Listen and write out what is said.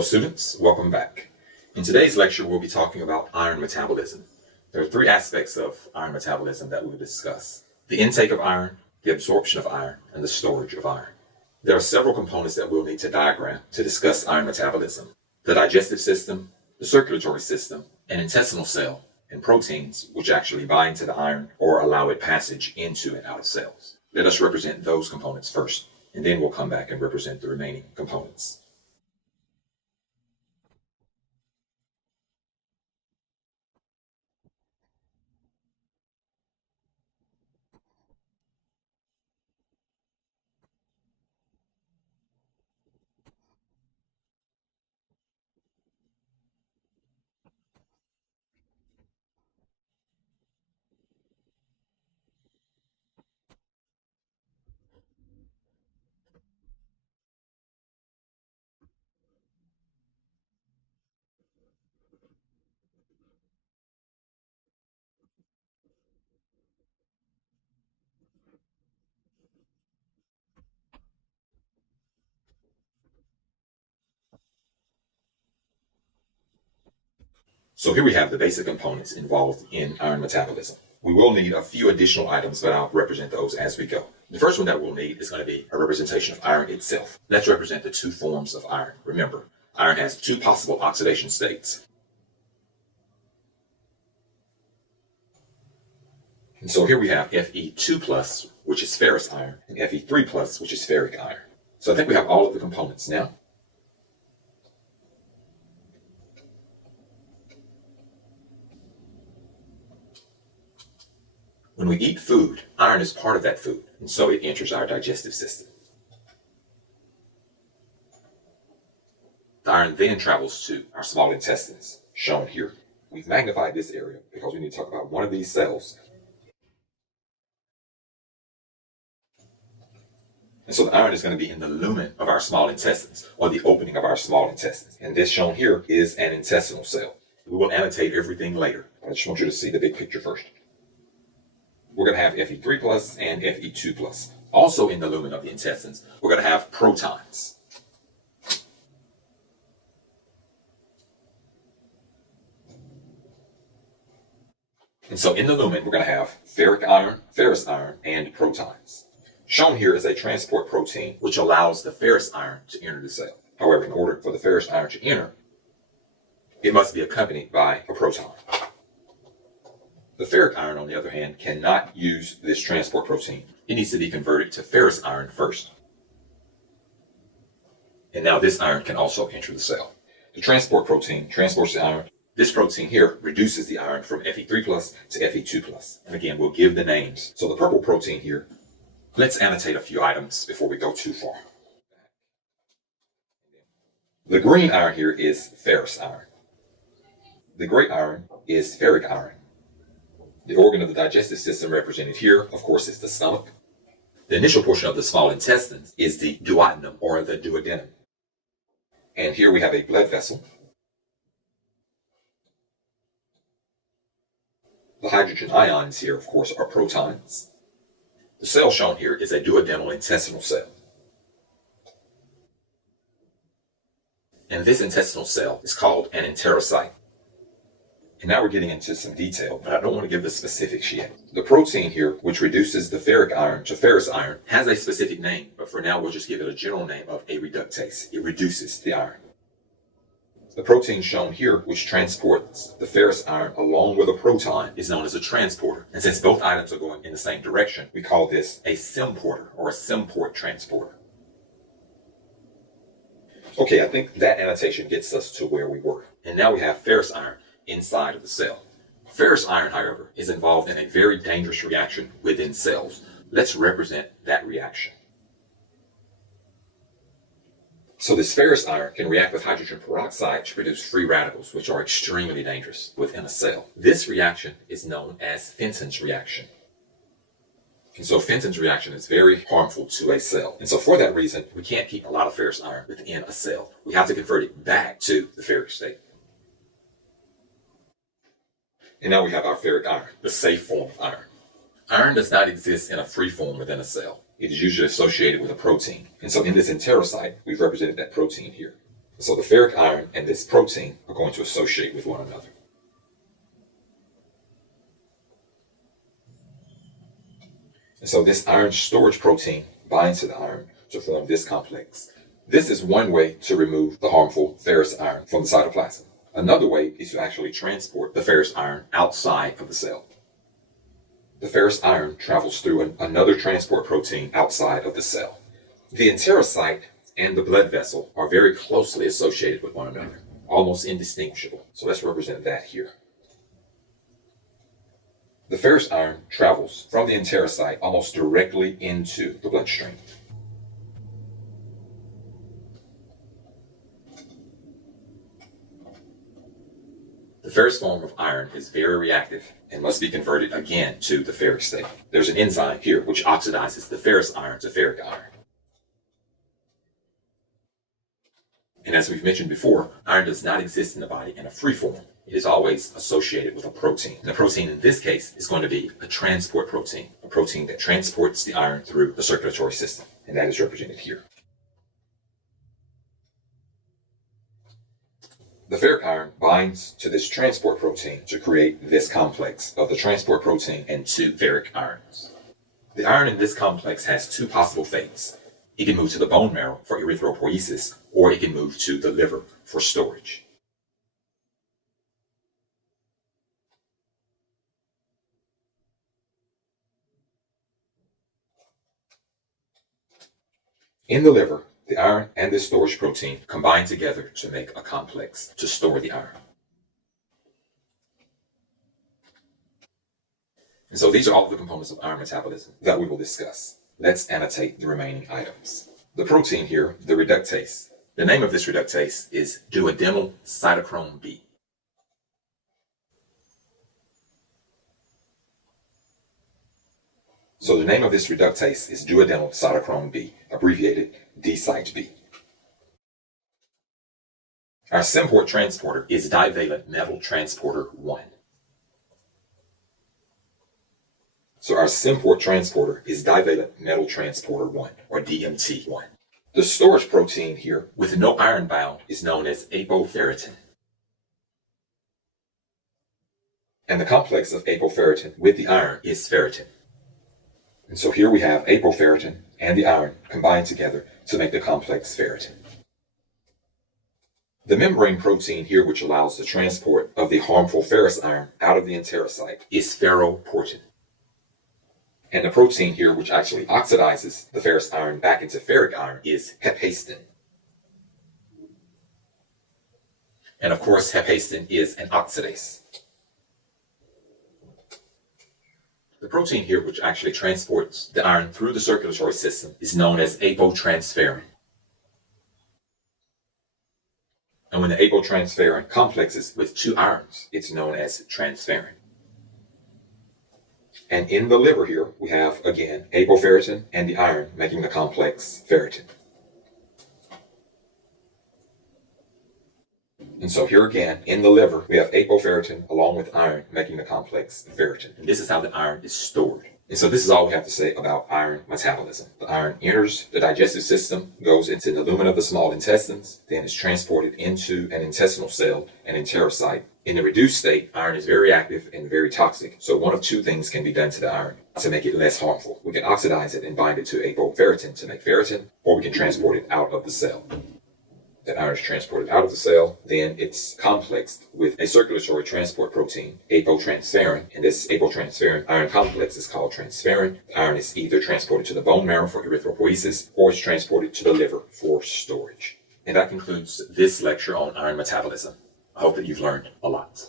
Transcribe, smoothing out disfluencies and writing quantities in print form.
Hello students, welcome back. In today's lecture we'll be talking about iron metabolism. There are three aspects of iron metabolism that we will discuss: the intake of iron, the absorption of iron, and the storage of iron. There are several components that we'll need to diagram to discuss iron metabolism: the digestive system, the circulatory system, an intestinal cell, and proteins which actually bind to the iron or allow it passage into and out of cells. Let us represent those components first, and then we'll come back and represent the remaining components. So here we have the basic components involved in iron metabolism. We will need a few additional items, but I'll represent those as we go. The first one that we'll need is going to be a representation of iron itself. Let's represent the two forms of iron. Remember, iron has two possible oxidation states. And so here we have Fe2+, which is ferrous iron, and Fe3+, which is ferric iron. So I think we have all of the components now. When we eat food, iron is part of that food, and so it enters our digestive system. The iron then travels to our small intestines, shown here. We've magnified this area because we need to talk about one of these cells. And so the iron is going to be in the lumen of our small intestines, or the opening of our small intestines. And this shown here is an intestinal cell. We will annotate everything later. I just want you to see the big picture first. We're going to have Fe3+ and Fe2+. Also in the lumen of the intestines, we're going to have protons. And so in the lumen, we're going to have ferric iron, ferrous iron, and protons. Shown here is a transport protein which allows the ferrous iron to enter the cell. However, in order for the ferrous iron to enter, it must be accompanied by a proton. The ferric iron, on the other hand, cannot use this transport protein. It needs to be converted to ferrous iron first. And now this iron can also enter the cell. The transport protein transports the iron. This protein here reduces the iron from Fe3+ to Fe2+. And again, we'll give the names. So the purple protein here, let's annotate a few items before we go too far. The green iron here is ferrous iron. The gray iron is ferric iron. The organ of the digestive system represented here, of course, is the stomach. The initial portion of the small intestines is the duodenum, or the duodenum. And here we have a blood vessel. The hydrogen ions here, of course, are protons. The cell shown here is a duodenal intestinal cell. And this intestinal cell is called an enterocyte. And now we're getting into some detail, but I don't want to give the specifics yet. The protein here, which reduces the ferric iron to ferrous iron, has a specific name, but for now we'll just give it a general name of a reductase. It reduces the iron. The protein shown here, which transports the ferrous iron along with a proton, is known as a transporter. And since both items are going in the same direction, we call this a symporter, or a symport transporter. Okay, I think that annotation gets us to where we were. And now we have ferrous iron inside of the cell. Ferrous iron, however, is involved in a very dangerous reaction within cells. Let's represent that reaction. So this ferrous iron can react with hydrogen peroxide to produce free radicals, which are extremely dangerous within a cell. This reaction is known as Fenton's reaction. And so Fenton's reaction is very harmful to a cell. And so for that reason, we can't keep a lot of ferrous iron within a cell. We have to convert it back to the ferric state. And now we have our ferric iron, the safe form of iron. Iron does not exist in a free form within a cell. It is usually associated with a protein. And so in this enterocyte, we've represented that protein here. So the ferric iron and this protein are going to associate with one another. And so this iron storage protein binds to the iron to form this complex. This is one way to remove the harmful ferrous iron from the cytoplasm. Another way is to actually transport the ferrous iron outside of the cell. The ferrous iron travels through another transport protein outside of the cell. The enterocyte and the blood vessel are very closely associated with one another, almost indistinguishable. So let's represent that here. The ferrous iron travels from the enterocyte almost directly into the bloodstream. The ferrous form of iron is very reactive and must be converted again to the ferric state. There's an enzyme here which oxidizes the ferrous iron to ferric iron. And as we've mentioned before, iron does not exist in the body in a free form. It is always associated with a protein. And the protein in this case is going to be a transport protein, a protein that transports the iron through the circulatory system. And that is represented here. The ferric iron binds to this transport protein to create this complex of the transport protein and two ferric irons. The iron in this complex has two possible fates. It can move to the bone marrow for erythropoiesis, or it can move to the liver for storage. In the liver, the iron and this storage protein combine together to make a complex to store the iron. And so these are all of the components of iron metabolism that we will discuss. Let's annotate the remaining items. The protein here, the reductase. The name of this reductase is Duodenal cytochrome B. So the name of this reductase is Duodenal cytochrome B, abbreviated D-cyte B. Our symport transporter is divalent metal transporter 1. So our symport transporter is divalent metal transporter 1, or DMT1. The storage protein here with no iron bound is known as apoferritin. And the complex of apoferritin with the iron is ferritin. And so here we have apoferritin and the iron combined together to make the complex ferritin. The membrane protein here, which allows the transport of the harmful ferrous iron out of the enterocyte, is ferroportin. And the protein here, which actually oxidizes the ferrous iron back into ferric iron, is hephaestin. And of course, hephaestin is an oxidase. The protein here, which actually transports the iron through the circulatory system, is known as apotransferrin. And when the apotransferrin complexes with two irons, it's known as transferrin. And in the liver here, we have, again, apoferritin and the iron making the complex ferritin. And so here again, in the liver, we have apoferritin along with iron making the complex ferritin. And this is how the iron is stored. And so this is all we have to say about iron metabolism. The iron enters the digestive system, goes into the lumen of the small intestines, then is transported into an intestinal cell, an enterocyte. In the reduced state, iron is very active and very toxic. So one of two things can be done to the iron to make it less harmful. We can oxidize it and bind it to apoferritin to make ferritin, or we can transport it out of the cell. That iron is transported out of the cell, then it's complexed with a circulatory transport protein, apotransferrin, and this apotransferrin iron complex is called transferrin. The iron is either transported to the bone marrow for erythropoiesis, or it's transported to the liver for storage. And that concludes this lecture on iron metabolism. I hope that you've learned a lot.